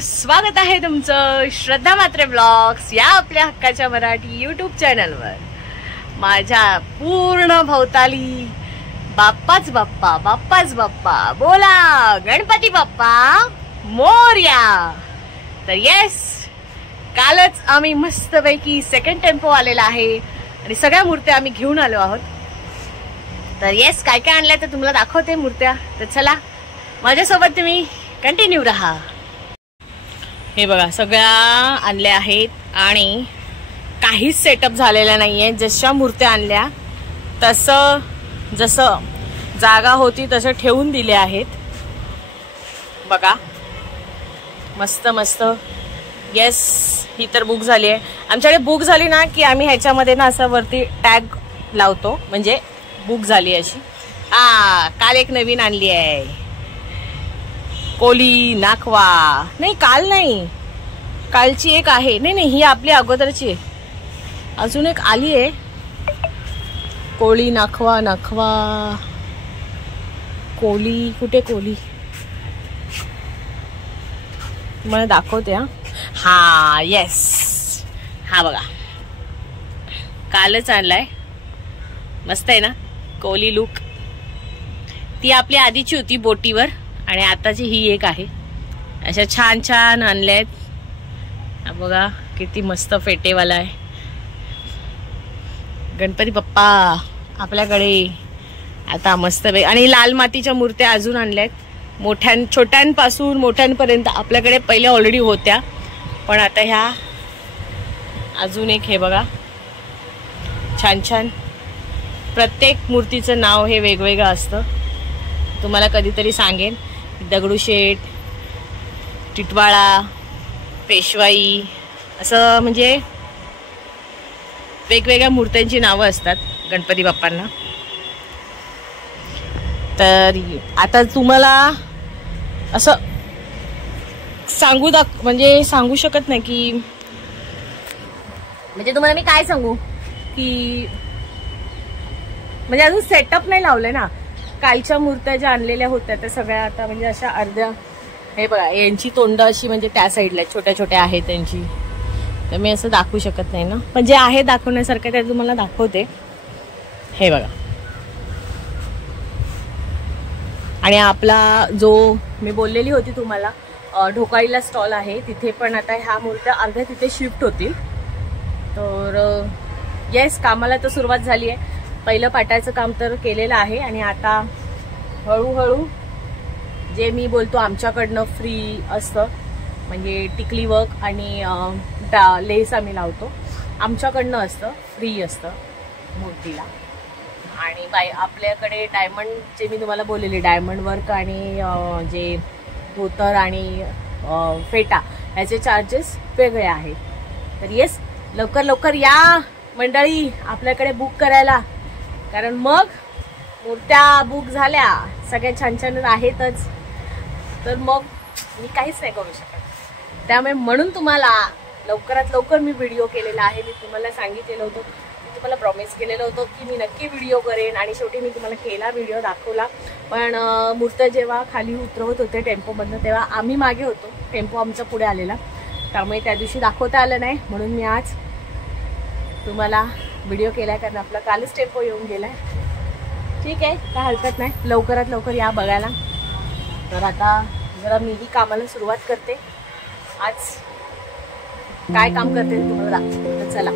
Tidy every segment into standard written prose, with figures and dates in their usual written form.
स्वागत आहे तुमचं श्रद्धा म्हात्रे ब्लॉग्स या आपल्या हक्काच्या मराठी यूट्यूब चॅनलवर। माझ्या पूर्ण भोवताली बाप्पाच बाप्पा बाप्पाच बाप्पा, बोला गणपती बाप्पा मोरया। तर येस, कालच आम्ही मस्तपैकी सेकंड टेम्पो आलेला आहे आणि सगळ्या मूर्त्या आम्ही घेऊन आलो आहोत। तर येस, काय काय आणलंय ते तुम्हाला दाखवते मूर्त्या। तर चला माझ्यासोबत तुम्ही कंटिन्यू रहा। हे बघा, सगळ्या आणल्या आहेत आणि काहीच सेटअप झालेला नाहीये। जशा मूर्त्या आणल्या तसं जसं जागा होती तसं ठेवून दिले आहेत। बघा मस्त मस्त। येस, ही तर बुक झाली आहे। आमच्याकडे बुक झाली ना की आम्ही ह्याच्यामध्ये ना असं वरती टॅग लावतो, म्हणजे बुक झाली अशी। काल एक नवीन आणली आहे, कोली नाखवा। नाही, काल नाही, कालची एक आहे। नाही नाही, ही आपली अगोदरची आहे। अजून एक आली आहे, कोली नाखवा नाखवा कोली। कुठे कोली, मला दाखवते। हा येस, हा बघा, कालच आणलाय। मस्त आहे ना कोली लुक। ती आपली आधीची होती बोटीवर आणि आताची ही एक आहे। अशा छान छान आणल्यात। बघा किती मस्त फेटेवाला आहे गणपती बाप्पा आपल्याकडे आता मस्त। आणि लाल मातीच्या मूर्त्या अजून आणल्यात, छोट्यांपासून मोठ्यांपर्यंत आपल्याकडे पहिले ऑलरेडी होत्या, पण आता ह्या अजून एक। हे बघा छान छान। प्रत्येक मूर्तीचं नाव हे वेगवेगळं असतं, तुम्हाला कधीतरी सांगेन। दगडूशेठ, टिटवाळा, पेशवाई, असं म्हणजे वेगवेगळ्या मूर्त्यांची नावं असतात गणपती बाप्पांना। तर आता तुम्हाला असं म्हणजे सांगू शकत नाही की, म्हणजे तुम्हाला मी काय सांगू की, म्हणजे अजून सेटअप नाही लावलंय ना। कालच्या मूर्त्या ज्या आणलेल्या होत्या त्या सगळ्या आता म्हणजे अशा अर्ध्या। हे बघा, यांची तोंड अशी म्हणजे त्या साईडला छोट्या छोट्या आहेत त्यांची, तर मी असं दाखवू शकत नाही ना, पण जे आहे दाखवण्यासारखं ते तुम्हाला दाखवते। हे बघा, आणि आपला जो मी बोललेली होती तुम्हाला ढोकाळीला स्टॉल आहे, तिथे पण आता ह्या मूर्त्या अर्ध्या तिथे शिफ्ट होतील। तर येस, कामाला तर सुरुवात झाली आहे। पहिलं पाटाचं काम तर केलेलं आहे आणि आता हळूहळू जे मी बोलतो आमच्याकडनं फ्री असतं, म्हणजे टिकली वर्क आणि लेस आम्ही लावतो, आमच्याकडनं असतं, फ्री असतं मूर्तीला। आणि आपल्याकडे डायमंड, जे मी तुम्हाला बोललेले डायमंड वर्क आणि जे धोतर आणि फेटा याचे चार्जेस वेगळे आहेत। तर येस, लवकर लवकर या मंडळी आपल्याकडे बुक करायला, कारण मग मूर्त्या बुक झाल्या सगळ्या छान छान आहेतच, तर मग मी काहीच नाही करू शकत। त्यामुळे म्हणून तुम्हाला लवकरात लवकर मी व्हिडिओ केलेला आहे। मी तुम्हाला सांगितलेलं होतं, मी तुम्हाला प्रॉमिस केलेलं होतं की मी नक्की व्हिडिओ करेन, आणि शेवटी मी तुम्हाला केला, व्हिडिओ दाखवला। पण मूर्त्या जेव्हा खाली उतरवत होते टेम्पोमधनं तेव्हा आम्ही मागे होतो, टेम्पो आमचा पुढे आलेला, त्यामुळे त्या दिवशी दाखवता आलं नाही, म्हणून मी आज तुम्हाला व्हिडिओ केलाय, कारण आपला कालच टेम्पो येऊन गेलाय। ठीक आहे, काय हरकत नाही, लवकरात लवकर या बघायला। तर आता जरा मीही कामाला सुरुवात करते। आज काय काम करते तुम्हाला दाखवते, तर चला।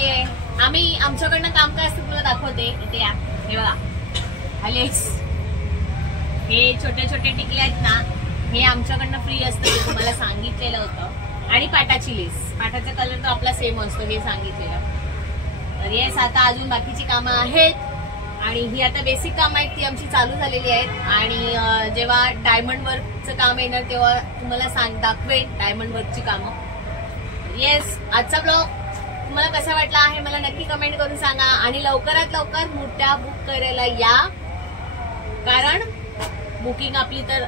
झालेली आहे. आम्ही आमच्याकडनं काम काय असतं तुला दाखवते. इथे या, हे बघा आलेच. हे छोटे छोटे टिकले आहेत ना, हे आमच्याकडनं फ्री असतं, ते तुम्हाला सांगितलेलं होतं. आणि पाटाची लेस, पाटाचा कलर तर आपला सेम असतो हे सांगितलेलं. तर येस, आता अजून बाकीची कामं आहेत आणि ही आता बेसिक कामं आहेत ती आमची चालू झालेली आहेत. आणि जेव्हा डायमंड वर्कचं काम येणार तेव्हा तुम्हाला दाखवेन डायमंड वर्कची कामं. येस, आजचा ब्लॉग तुम्हाला कसा वाटला आहे मला नक्की कमेंट करून सांगा. आणि लवकरात लवकर मूर्त्या बुक करायला या, कारण बुकिंग आपली तर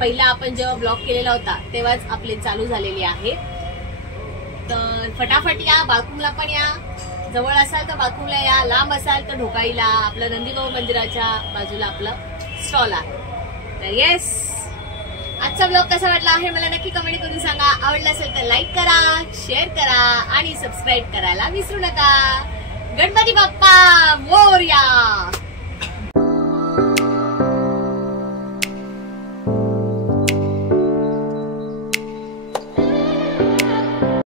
पहिला आपण जेव्हा ब्लॉग केलेला होता तेव्हाच आपली चालू झालेली आहे. तर फटाफट या, बाळकुमला पण या. जवळ असाल तर बाळकुमला या, लांब असाल तर ढोकाईला आपलं नंदीभाऊ मंदिराच्या बाजूला आपलं स्टॉल आहे. तर येस, आजचा ब्लॉग कसा वाटला आहे मला नक्की कमेंट करून सांगा. आवडला असेल तर लाईक करा, शेअर करा आणि सबस्क्राईब करायला विसरू नका. गणपती बाप्पा मोरया.